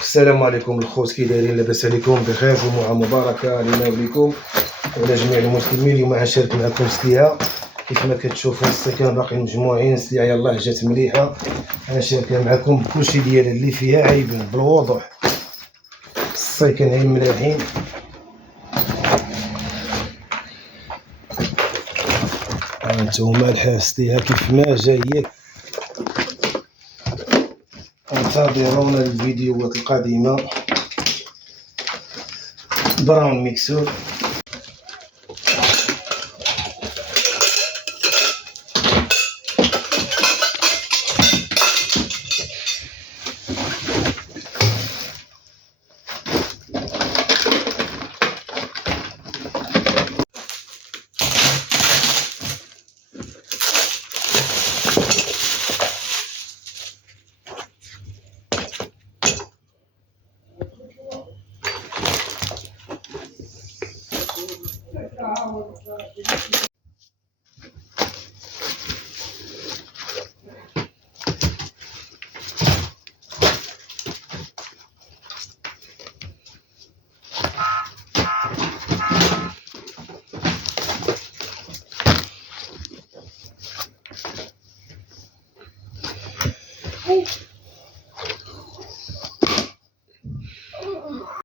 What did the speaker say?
السلام عليكم الخوت، كي دايرين؟ لاباس عليكم؟ بخير، جمعة مباركة علينا وبكم وعلى جميع المسلمين. اليوم غنشارك معكم سليعة كيف ما كتشوفوا. السكان باقي مجموعين، سليعة يلاه جات مليحة، غنشاركها معكم بكلشي ديالها اللي فيها عيبين بالوضوح. السيكن هاي ملاحين، هانتوما الحاس ديالها كيف ما جاية. انتظرونا الفيديوهات القادمة. براون ميكسور،